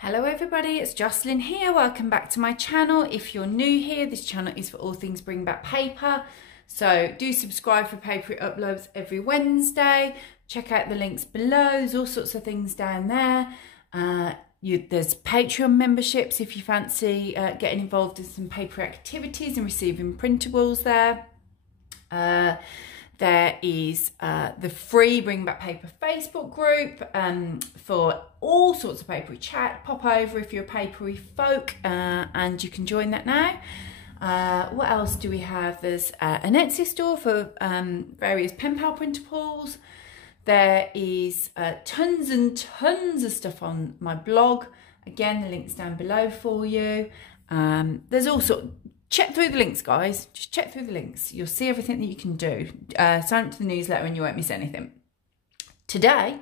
Hello everybody, it's Jocelyn here. Welcome back to my channel. If you're new here, this channel is for all things bring back paper. So do subscribe for paper uploads every Wednesday. Check out the links below. There's all sorts of things down there. There's Patreon memberships if you fancy getting involved in some paper activities and receiving printables there. There is the free Bring Back Paper Facebook group for all sorts of papery chat. Pop over if you're a papery folk and you can join that now. What else do we have? There's an Etsy store for various pen pal printables. There is tons and tons of stuff on my blog. Again, the link's down below for you. There's also... Check through the links, guys. Just check through the links. You'll see everything that you can do. Sign up to the newsletter and you won't miss anything. Today,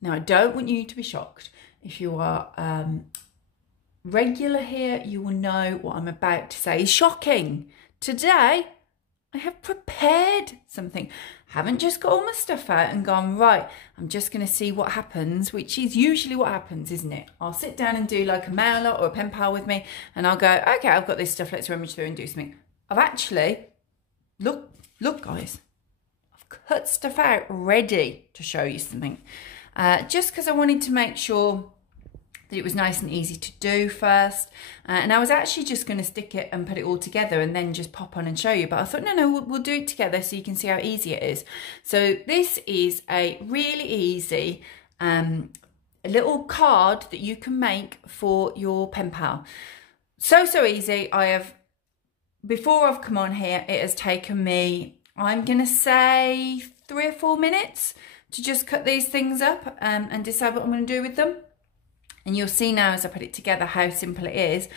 now I don't want you to be shocked. If you are regular here, you will know what I'm about to say is shocking. Today, I have prepared something. Haven't just got all my stuff out and gone, right, I'm just going to see what happens, which is usually what happens, isn't it? I'll sit down and do like a mailer or a pen pal with me and I'll go, okay, I've got this stuff, let's rummage through and do something. I've actually, look guys, I've cut stuff out ready to show you something. Just because I wanted to make sure that it was nice and easy to do first. And I was actually just going to stick it and put it all together and then just pop on and show you. But I thought, no, we'll do it together so you can see how easy it is. So this is a really easy a little card that you can make for your pen pal. So easy. Before I've come on here, it has taken me, I'm going to say 3 or 4 minutes to just cut these things up and decide what I'm going to do with them. And you'll see now as I put it together how simple it is.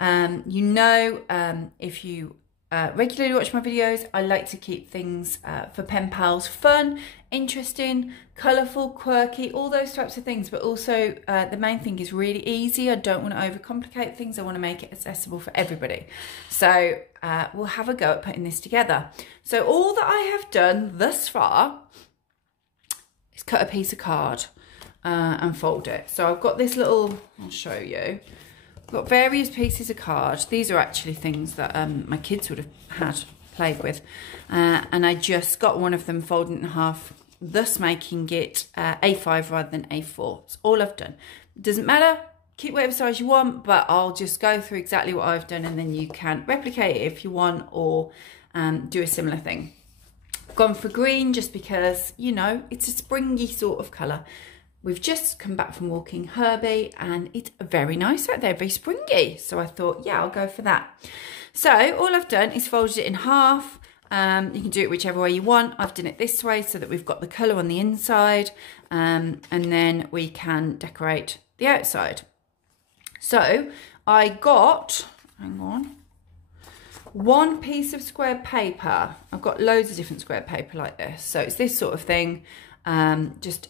If you regularly watch my videos, I like to keep things for pen pals fun, interesting, colourful, quirky, all those types of things. But also the main thing is really easy. I don't want to overcomplicate things. I want to make it accessible for everybody. So we'll have a go at putting this together. So all that I have done thus far is cut a piece of card. And fold it. So I've got this little, I'll show you. I've got various pieces of card. These are actually things that my kids would have played with. And I just got one of them folded in half, thus making it A5 rather than A4. That's all I've done. Doesn't matter, keep whatever size you want, but I'll just go through exactly what I've done and then you can replicate it if you want or do a similar thing. I've gone for green just because, you know, it's a springy sort of colour. We've just come back from walking Herbie and it's very nice out there, very springy. So I thought, yeah, I'll go for that. So all I've done is folded it in half. You can do it whichever way you want. I've done it this way so that we've got the colour on the inside and then we can decorate the outside. So I got, hang on, one piece of square paper. I've got loads of different square paper like this. So it's this sort of thing, just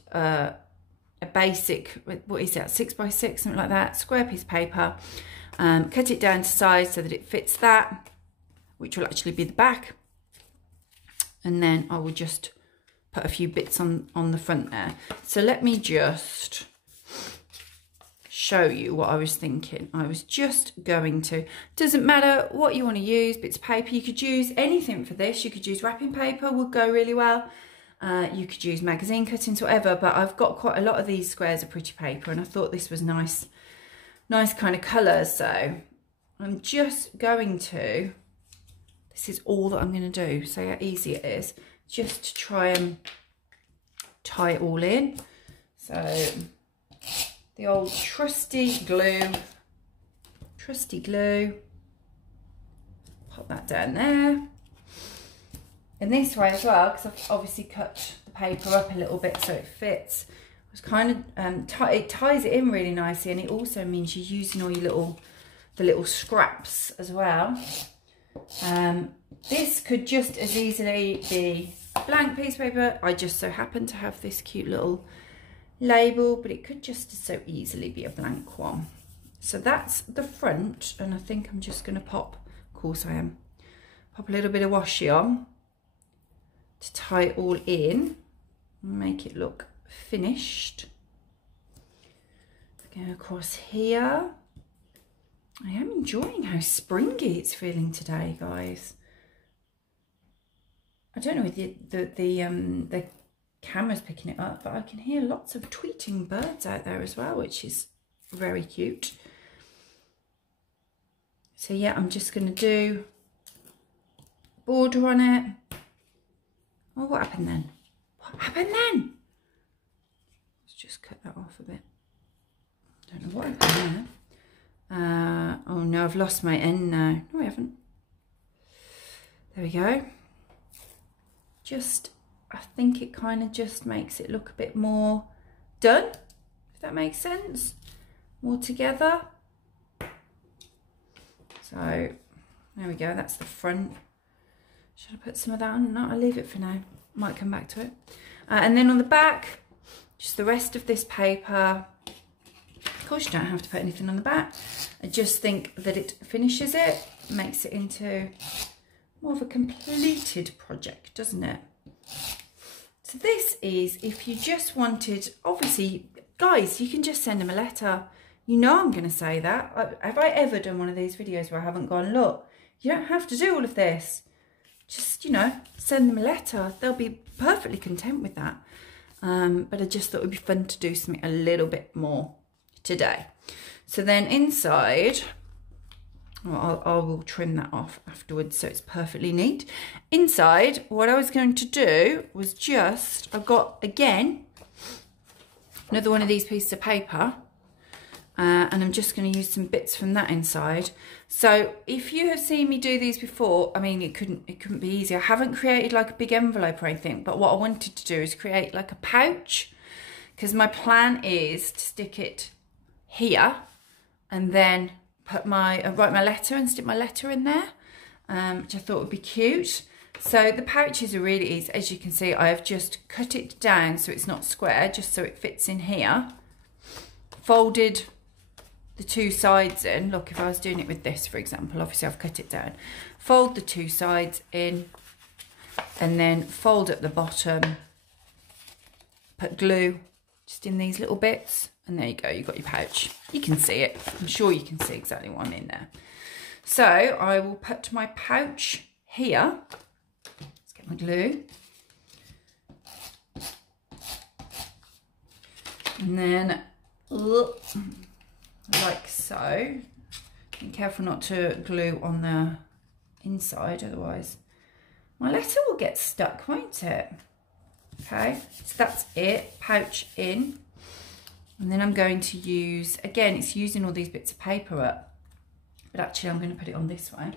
a basic, what is that, 6x6, something like that, square piece of paper. Cut it down to size so that it fits that, which will actually be the back. And then I will just put a few bits on the front there. So let me just show you what I was thinking. I was just going to, doesn't matter what you want to use, bits of paper, you could use anything for this. You could use wrapping paper, would go really well. You could use magazine cuttings, whatever, but I've got quite a lot of these squares of pretty paper and I thought this was nice kind of colours. So I'm just going to, this is all that I'm going to do. So how easy it is just to try and tie it all in. So the old trusty glue, pop that down there. And this way as well, because I've obviously cut the paper up a little bit so it fits. It's kind of it ties it in really nicely, and it also means you're using all your little scraps as well. This could just as easily be a blank piece of paper. I just so happen to have this cute little label, but it could just as so easily be a blank one. So that's the front, and I think I'm just going to pop, of course I am, pop a little bit of washi on to tie it all in and make it look finished. Go across here. I am enjoying how springy it's feeling today, guys. I don't know if the camera's picking it up, but I can hear lots of tweeting birds out there as well, which is very cute. So yeah, I'm just going to do border on it. Oh, what happened then? What happened then? Let's just cut that off a bit. Don't know what happened there. Oh no, I've lost my end now. No, I haven't. There we go. Just, I think it kind of just makes it look a bit more done, if that makes sense. More together. So, there we go, that's the front. Should I put some of that on? No, I'll leave it for now. Might come back to it. And then on the back, just the rest of this paper. Of course, you don't have to put anything on the back. I just think that it finishes it, makes it into more of a completed project, doesn't it? So this is, if you just wanted, obviously, guys, you can just send them a letter. You know I'm going to say that. Have I ever done one of these videos where I haven't gone, look, you don't have to do all of this. Just, you know, send them a letter. They'll be perfectly content with that. But I just thought it would be fun to do something a little bit more today. So then inside, well, I will trim that off afterwards so it's perfectly neat. Inside, what I was going to do was just, I've got, again, another one of these pieces of paper. And I'm just going to use some bits from that inside. So if you have seen me do these before, I mean, it couldn't be easy. I haven't created like a big envelope or anything, but what I wanted to do is create like a pouch, because my plan is to stick it here and then put write my letter and stick my letter in there, which I thought would be cute. So the pouches are really easy. As you can see, I have just cut it down so it's not square, just so it fits in here. Folded the two sides in. Look, if I was doing it with this, for example, obviously I've cut it down. Fold the two sides in and then fold at the bottom. Put glue just in these little bits. And there you go, you've got your pouch. You can see it. I'm sure you can see exactly what I'm in there. So I will put my pouch here. Let's get my glue. And then, like so. Be careful not to glue on the inside, otherwise my letter will get stuck, won't it? Okay, so that's it. Pouch in. And then I'm going to use, again, it's using all these bits of paper up, but actually I'm going to put it on this way.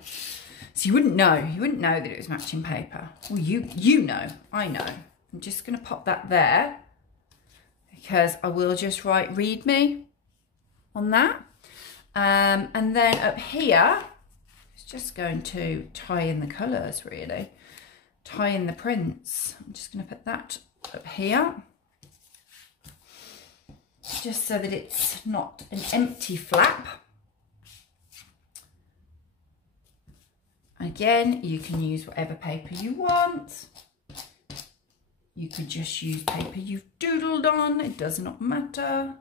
So you wouldn't know that it was matching paper. Well, you know, I know. I'm just going to pop that there because I will just write read me on that. And then up here, it's just going to tie in the colours, really. Tie in the prints. I'm just going to put that up here. Just so that it's not an empty flap. Again, you can use whatever paper you want. You could just use paper you've doodled on, it does not matter.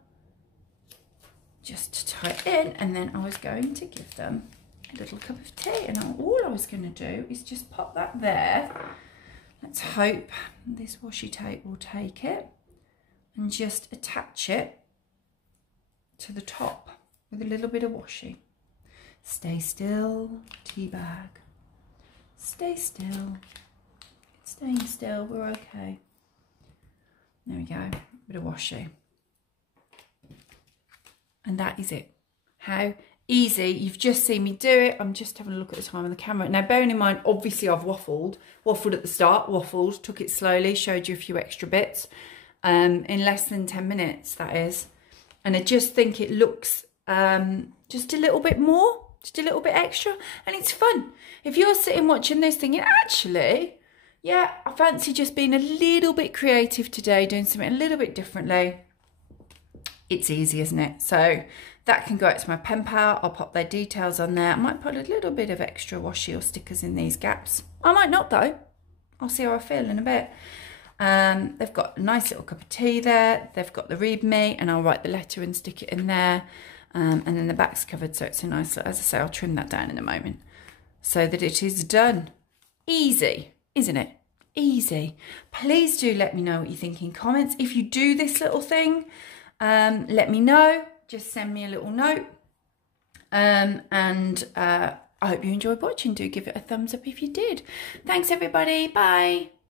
Just to tie it in, and then I was going to give them a little cup of tea, and all I was going to do is just pop that there. Let's hope this washi tape will take it, and just attach it to the top with a little bit of washi. Stay still, tea bag. Stay still. It's staying still, we're okay. There we go, bit of washi. And that is it. How easy. You've just seen me do it. I'm just having a look at the time on the camera. Now, bearing in mind, obviously I've waffled at the start, took it slowly, showed you a few extra bits in less than 10 minutes, that is. And I just think it looks just a little bit more, just a little bit extra, and it's fun. If you're sitting watching this thinking, actually, yeah, I fancy just being a little bit creative today, doing something a little bit differently, it's easy, isn't it? So that can go out to my pen pal. I'll pop their details on there. I might put a little bit of extra washi or stickers in these gaps. I might not though. I'll see how I feel in a bit. They've got a nice little cup of tea there. They've got the read me, and I'll write the letter and stick it in there. And then the back's covered, so it's a nice, as I say, I'll trim that down in a moment so that it is done. Easy, isn't it? Easy. Please do let me know what you think in comments. If you do this little thing, let me know. Just send me a little note. I hope you enjoyed watching. Do give it a thumbs up if you did. Thanks everybody. Bye.